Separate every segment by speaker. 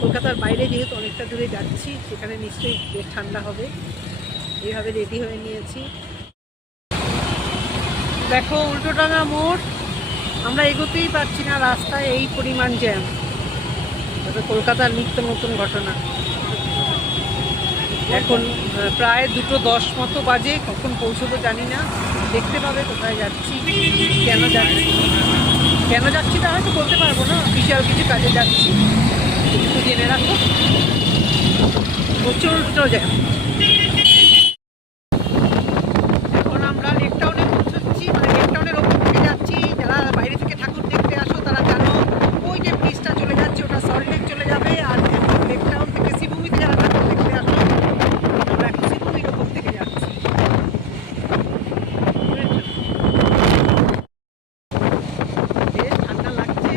Speaker 1: কলকাতার বাইরে যেহেতু অনেকটা দূরে যাচ্ছি, সেখানে নিশ্চয়ই বেশ ঠান্ডা হবে। এইভাবে রেডি হয়ে নিয়েছি। দেখো উল্টোডাঙা মোড়। আমরা এগোতেই পারছি না রাস্তায়, এই পরিমাণ জ্যাম। এটা কলকাতার নিত্য নতুন ঘটনা। এখন প্রায় দুটো দশ মতো বাজে, কখন পৌঁছবো জানি না। দেখতে পাবে কোথায় যাচ্ছি, কেন যাচ্ছি। কেন যাচ্ছি তা হয়তো বলতে পারব না বিশাল কিছু কাজে যাচ্ছি। জেনে রাখো। প্রচুর জ্যাম এখন আমরা লেক টাউনে পৌঁছচ্ছি মানে লেক টাউনের ওপর থেকে যাচ্ছি যারা বাইরে থেকে ঠাকুর দেখতে আসো তারা জানো ওই যে ব্রিজটা চলে যাচ্ছে ওটা সল্ট লেক চলে যাবে আর এখন লেক টাউন থেকে শিবভূমিতে যারা ঠাকুর দেখতে আসো আমরা এখন শিবভূমির ওপর থেকে যাচ্ছি বেশ ঠান্ডা লাগছে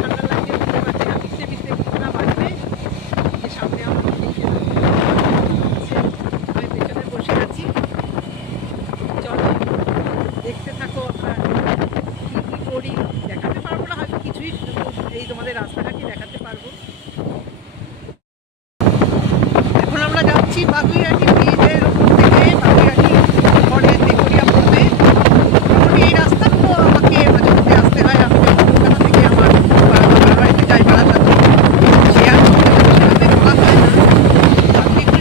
Speaker 1: ঠান্ডা লাগছে বুঝতে পারছি না ভিজতে ভিজতে ঘটনা বাজবে যে সামনে আমার দেখে আমি পেছনে বসে আছি চলো দেখতে থাকো আমরা কী কী করি দেখাতে পারব না হয়তো কিছুই শুধু এই তোমাদের রাস্তাঘাটই দেখাতে পারব এখন আমরা যাচ্ছি বাগুইয়াটি ব্রিজের উপর থেকে বাগুইয়াটি পরে তেকরিয়া পড়বে মোটামুটি এই রাস্তা তো আমাকে মাঝে মধ্যে আসতে হয় আমি যখন কলকাতা থেকে আমার বাবার বাড়িতে যাই বাড়াটাতে সে আর সেভাবে বলা হয় না আমি একটু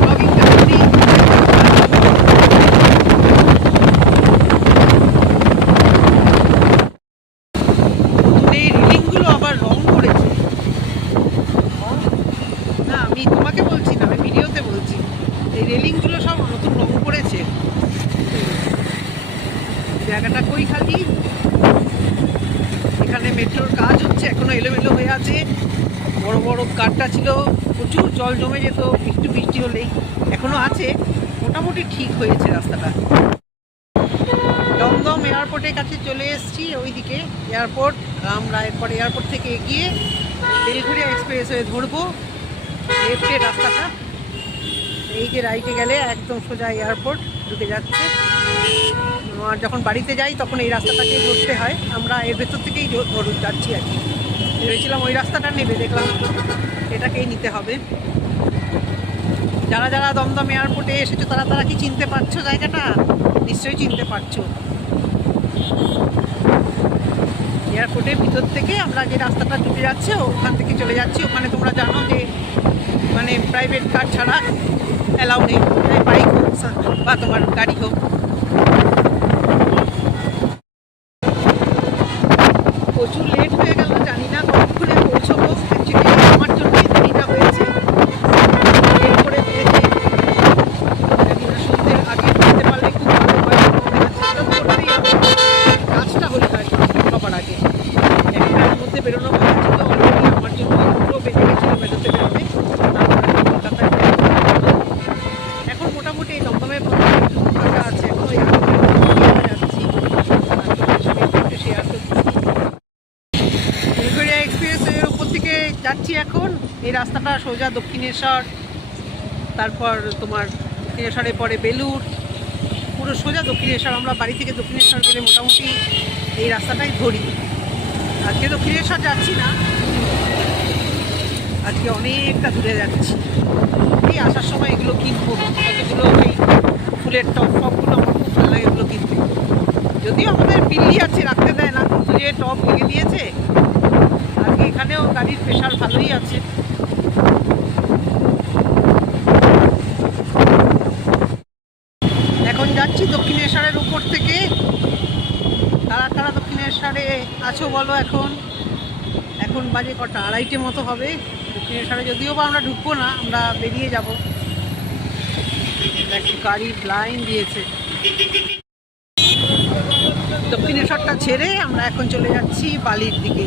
Speaker 1: ব্লগিংটা করি নতুন এই রিলিংগুলো আবার রং করেছে না আমি তোমাকে বলছি না আমি ভিডিওতে বলছি এই রেলিংগুলো সব নতুন রং করেছে জায়গাটা কই খালি এখানে মেট্রোর কাজ হচ্ছে এখনও এলোমেলো হয়ে আছে বড় বড় কাঠটা ছিল প্রচুর জল জমে যেত, একটু বৃষ্টি হলেই। এখনও আছে, মোটামুটি ঠিক হয়েছে রাস্তাটা। দমদম এয়ারপোর্টের কাছে চলে এসেছি, ওইদিকে এয়ারপোর্ট। আমরা এরপর এয়ারপোর্ট থেকে এগিয়ে বেলঘুরিয়া এক্সপ্রেস হয়ে ধরবো। লেফটের রাস্তাটা। এই যে রাইটে গেলে একদম সোজা এয়ারপোর্ট ঢুকে যাচ্ছে। আর যখন বাড়িতে যাই, তখন এই রাস্তাটাকে ধরতে হয়। আমরা এর ভেতর থেকেই যাচ্ছি আর কি। ভেবেছিলাম ওই রাস্তাটা নেবে, দেখলাম এটাকেই নিতে হবে। যারা যারা দমদম এয়ারপোর্টে এসেছ, তারা তারা কি চিনতে পারছ জায়গাটা? নিশ্চয়ই চিনতে পারছ। এয়ারপোর্টের ভিতর থেকে আমরা যে রাস্তাটা ঢুকে যাচ্ছে, ওখান থেকে চলে যাচ্ছি। ওখানে তোমরা জানো যে মানে প্রাইভেট কার ছাড়া অ্যালাউ নেই। বাইক হোক, বা তোমার গাড়ি হোক প্রচুর লেট হয়ে গেল জানি না কতক্ষণে পৌঁছবো অ্যাকচুয়ালি আমার জন্যই দেরিটা হয়েছে লেট করে ফেলেছি জানি না সন্ধ্যের আগে ফিরতে পারলে খুব ভালো হয় সেরকম করতেই হবে কাজটা হলে হয় সবার আগে একটার মধ্যে বেরোনো কথা ছিল অলরেডি আমার জন্য দুটো বেজে গেছিল বেরোতে বেরোতে তারপরে আমি কলকাতায় যাই। এখন মোটামুটি এই দমদমের পথে একটু ফাঁকা আছে এখন ওই এয়ারপোর্টে যাচ্ছি আর তোমাদের সঙ্গে একটু শেয়ার করছি বেলঘরিয়া এক্সপ্রেসের উপর থেকে যাচ্ছি এখন। এই রাস্তাটা সোজা দক্ষিণেশ্বর, তারপর তোমার দক্ষিণেশ্বরের পরে বেলুর পুরো সোজা দক্ষিণেশ্বর, আমরা বাড়ি থেকে দক্ষিণেশ্বর গেলে মোটামুটি এই রাস্তাটাই ধরি। আজকে দক্ষিণেশ্বর যাচ্ছি না। আজকে অনেকটা দূরে যাচ্ছি। এই আসার সময় এগুলো কিনবো। কতগুলো ওই ফুলের টপ টপগুলো আমার খুব ভালো লাগে এগুলো কিনতে। যদিও আমাদের বিল্লি আছে, রাখতে দেয় না, কিন্তু যে টপ লেগে দিয়েছে এখানেও গাড়ির প্রেশার ভালোই আছে। এখন যাচ্ছি দক্ষিণেশ্বরের উপর থেকে। কারা কারা দক্ষিণেশ্বরে আছো বলো এখন? এখন বাজে কটা? আড়াইটে মতো হবে। দক্ষিণেশ্বরে যদিও বা আমরা ঢুকবো না, আমরা বেরিয়ে যাব। দেখো গাড়ির লাইন দিয়েছে। দক্ষিণেশ্বরটা ছেড়ে আমরা এখন চলে যাচ্ছি বালির দিকে।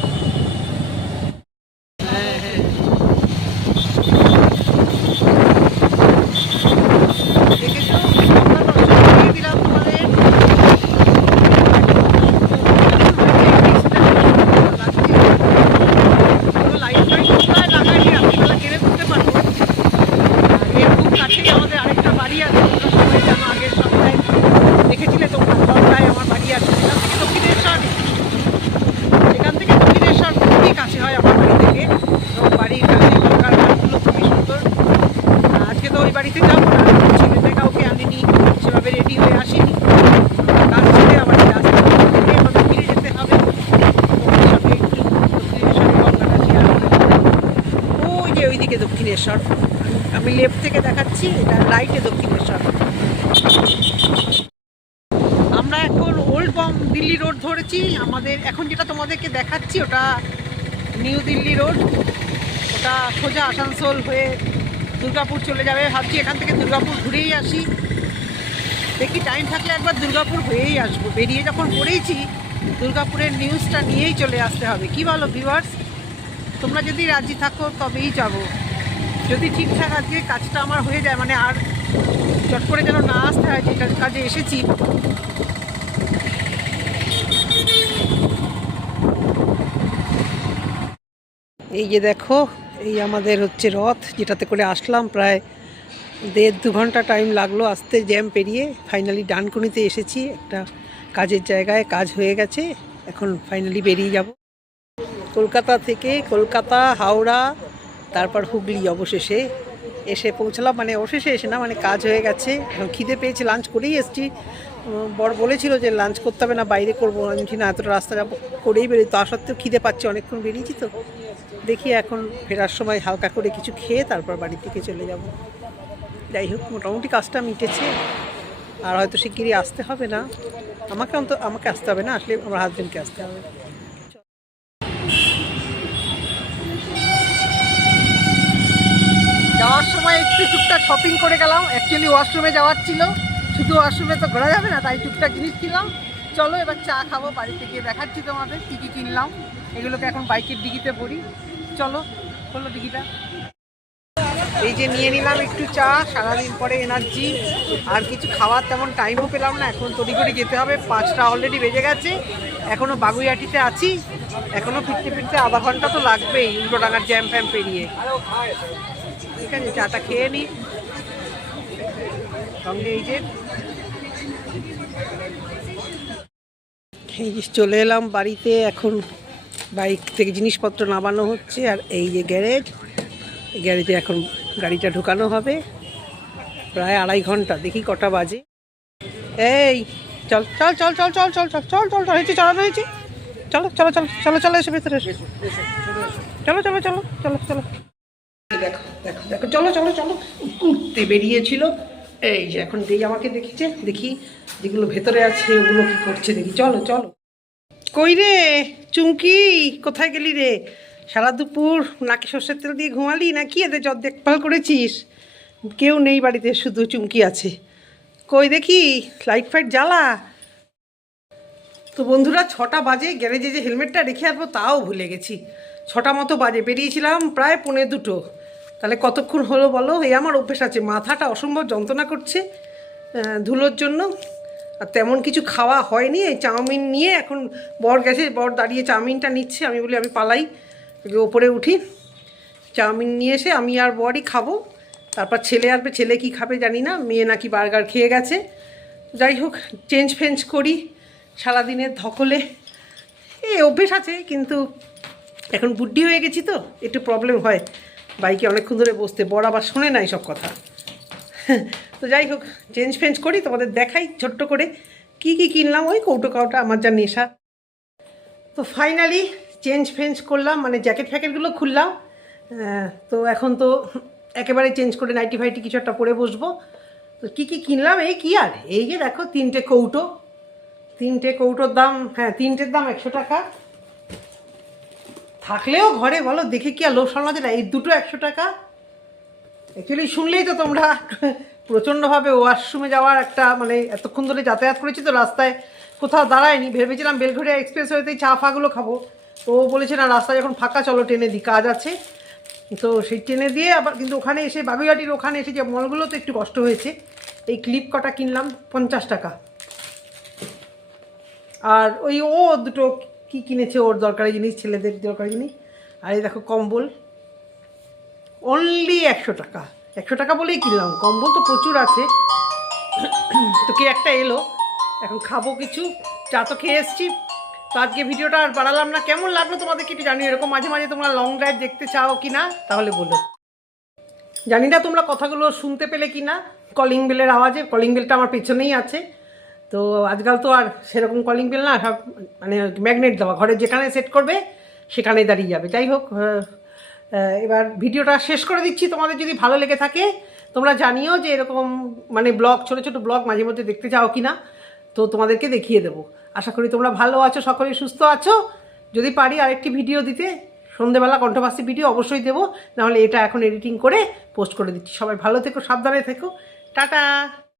Speaker 1: রাইটে দক্ষিণেশ্বর আমরা এখন ওল্ড বম দিল্লি রোড ধরেছি। আমাদের, এখন যেটা তোমাদেরকে দেখাচ্ছি, ওটা নিউ দিল্লি রোড। ওটা সোজা আসানসোল হয়ে দুর্গাপুর চলে যাবে। ভাবছি এখান থেকে দুর্গাপুর ঘুরেই আসি। দেখি টাইম থাকলে একবার দুর্গাপুর হয়েই আসব। বেরিয়ে যখন পড়েইছি, দুর্গাপুরের নিউজটা নিয়েই চলে আসতে হবে। কি বলো ভিউয়ার্স তোমরা যদি রাজি থাকো, তবেই যাব। যদি ঠিকঠাক আজকে কাজটা আমার হয়ে যায় মানে আর চট করে যেন না আসতে হয়, যে কাজে এসেছি। এই যে দেখো, এই আমাদের হচ্ছে রথ, যেটাতে করে আসলাম প্রায় দেড় দু ঘণ্টা টাইম লাগল আসতে জ্যাম পেরিয়ে ফাইনালি ডানকুনিতে এসেছি। একটা কাজের জায়গায় কাজ হয়ে গেছে, এখন ফাইনালি বেরিয়ে যাব। কলকাতা থেকে কলকাতা, হাওড়া তারপর হুগলি অবশেষে এসে পৌঁছলাম। মানে অবশেষে এসে না মানে কাজ হয়ে গেছে। খিদে পেয়েছি লাঞ্চ করেই এসছি। বর বলেছিল যে লাঞ্চ করতে হবে না, বাইরে করব। আমি না, এতটা রাস্তা যাব, করেই বেরিয়ে তা সত্ত্বেও খিদে পাচ্ছি, অনেকক্ষণ বেরিয়েছি তো। দেখি এখন ফেরার সময় হালকা করে কিছু খেয়ে তারপর বাড়ির থেকে চলে যাব। যাই হোক, মোটামুটি কাজটা মিটেছে। আর হয়তো শিগগিরই আসতে হবে না। আমাকে অন্ত, আমাকে আসতে হবে না, আসলে আমার হাজবেন্ডকে আসতে হবে যাওয়ার সময় একটু টুকটাক শপিং করে গেলাম। অ্যাকচুয়ালি ওয়াশরুমে যাওয়ার ছিল। শুধু ওয়াশরুমে তো ঘোরা যাবে না, তাই টুকটাক জিনিস কিনলাম। চলো, এবার চা খাব, বাড়িতে গিয়ে দেখাচ্ছি তোমাদের কী কী কিনলাম। এগুলোকে এখন বাইকের ডিগিতে পড়ি চলো, খোলো ডিগিটা। এই যে নিয়ে নিলাম একটু চা, সারাদিন পরে এনার্জি আর কিছু খাওয়ার তেমন টাইমও পেলাম না, এখন তড়িঘড়ি যেতে হবে, পাঁচটা অলরেডি বেজে গেছে। এখনও বাগুইয়াটিতে আছি এখনও ফিরতে ফিরতে আধা ঘণ্টা তো লাগবেই উল্টোডাঙ্গার জ্যাম ফ্যাম পেরিয়ে। ঠিক আছে চাটা খেয়ে নিই সঙ্গে এই যে এই যে চলে এলাম বাড়িতে এখন বাইক থেকে জিনিসপত্র নামানো হচ্ছে আর এই যে গ্যারেজ এই গ্যারেজে এখন গাড়িটা ঢুকানো হবে প্রায় আড়াই ঘণ্টা দেখি কটা বাজে এই চল চল চল চল চল চল চল চল চল চল হয়েছে চলানো হয়েছে চলো চলো চলো চলো চলো এসে ভেতরে এসো চলো চলো চলো চলো চলো দেখো দেখো দেখো, চলো চলো চলো। ঘুরতে বেরিয়েছিল। এই যে, এখন যেই আমাকে দেখেছে, দেখি যেগুলো ভেতরে আছে, ওগুলো কি করছে দেখি। চলো চলো। কই রে, চুমকি, কোথায় গেলি রে? সারা দুপুর নাকি সর্ষের তেল দিয়ে ঘুমালি না কি এদের জল দেখভাল করেছিস? কেউ নেই বাড়িতে, শুধু চুমকি আছে। কই দেখি, লাইট ফাইট জ্বালা। তো বন্ধুরা, ছটা বাজে, গ্যারেজে যে হেলমেটটা রেখে আসব, তাও ভুলে গেছি। ছটা মতো বাজে, বেরিয়েছিলাম প্রায় পৌনে দুটো। তাহলে কতক্ষণ হলো বলো? এই আমার অভ্যেস আছে। মাথাটা অসম্ভব যন্ত্রণা করছে ধুলোর জন্য। আর তেমন কিছু খাওয়া হয়নি। এই চাউমিন নিয়ে এখন বর গেছে, বর দাঁড়িয়ে চাউমিনটা নিচ্ছে। আমি বলি, আমি পালাই ওপরে উঠি। চাউমিন নিয়ে এসে আমি আর বরই খাব। তারপর ছেলে আসবে, ছেলে কি খাবে জানি না। মেয়ে নাকি বার্গার খেয়ে গেছে। যাই হোক চেঞ্জ ফেঞ্জ করি। সারাদিনের ধকলে। এই অভ্যেস আছে, কিন্তু এখন বুদ্ধি হয়ে গেছি তো, একটু প্রবলেম হয়। বাইকে অনেকক্ষণ ধরে বসতে, বড় আবার শোনে না সব কথা। তো যাই হোক চেঞ্জ ফেঞ্জ করি, তোমাদের দেখাই ছোট্ট করে কি কি কিনলাম, ওই কৌটো কাউটা, আমার যা নেশা। তো ফাইনালি চেঞ্জ ফেঞ্জ করলাম মানে জ্যাকেট ফ্যাকেটগুলো খুললাম। তো এখন তো একেবারে চেঞ্জ করে নাইটি ফাইটি কিছু একটা পরে বসবো। তো কী কী কিনলাম, এই কি আর? এই যে দেখো, তিনটে কৌটো। তিনটে কৌটোর দাম হ্যাঁ তিনটের দাম একশো টাকা। থাকলেও ঘরে, বলো, দেখে কি আর লোভ সামলাতে না এই দুটো একশো টাকা অ্যাকচুয়ালি শুনলেই তো তোমরা প্রচণ্ডভাবে ওয়াশরুমে যাওয়ার একটা মানে এতক্ষণ ধরে যাতায়াত করেছি তো রাস্তায়, কোথাও দাঁড়ায়নি। ভেবেছিলাম বেলঘড়িয়া এক্সপ্রেস হয়েতেই চা ফাগুলো খাব। তো ও বলেছে, না, রাস্তা যখন ফাঁকা, চলো ট্রেনে দিই কাজ আছে। তো সেই ট্রেনে দিয়ে আবার, কিন্তু ওখানে এসে বাগুইহাটির ওখানে এসে যে মলগুলো তো একটু কষ্ট হয়েছে, এই ক্লিপ কটা কিনলাম, পঞ্চাশ টাকা। আর ওই ও দুটো কি কিনেছে ওর দরকারি জিনিস, ছেলেদের দরকারি জিনিস? আর এই দেখো কম্বল। অনলি একশো টাকা। একশো টাকা বলেই কিনলাম। কম্বল তো প্রচুর আছে। তো কে একটা এলো। এখন খাব কিছু। চা তো খেয়ে এসছি। তো আজকে ভিডিওটা আর বাড়ালাম না। কেমন লাগল তোমাদের কি জানি এরকম মাঝে মাঝে তোমরা লং ড্রাইভ দেখতে চাও কি না তাহলে বলো। জানি না তোমরা কথাগুলো শুনতে পেলে কি না কলিং বেলের আওয়াজে। কলিং বেলটা আমার পেছনেই আছে। তো আজকাল তো আর সেরকম কলিং বেল না, সব মানে ম্যাগনেট দেওয়া। ঘরে যেখানে সেট করবে, সেখানেই দাঁড়িয়ে যাবে। যাই হোক এবার ভিডিওটা শেষ করে দিচ্ছি। তোমাদের যদি ভালো লেগে থাকে, তোমরা জানিও যে এরকম মানে ব্লগ ছোট ছোট ব্লগ মাঝে মধ্যে দেখতে চাও কি না তো তোমাদেরকে দেখিয়ে দেবো। আশা করি তোমরা ভালো আছো সকলেই সুস্থ আছো। যদি পারি আরেকটি ভিডিও দিতে, সন্ধেবেলা কণ্ঠবাসী ভিডিও অবশ্যই দেবো। নাহলে এটা এখন এডিটিং করে পোস্ট করে দিচ্ছি। সবাই ভালো থেকো, সাবধানে থেকো। টাটা!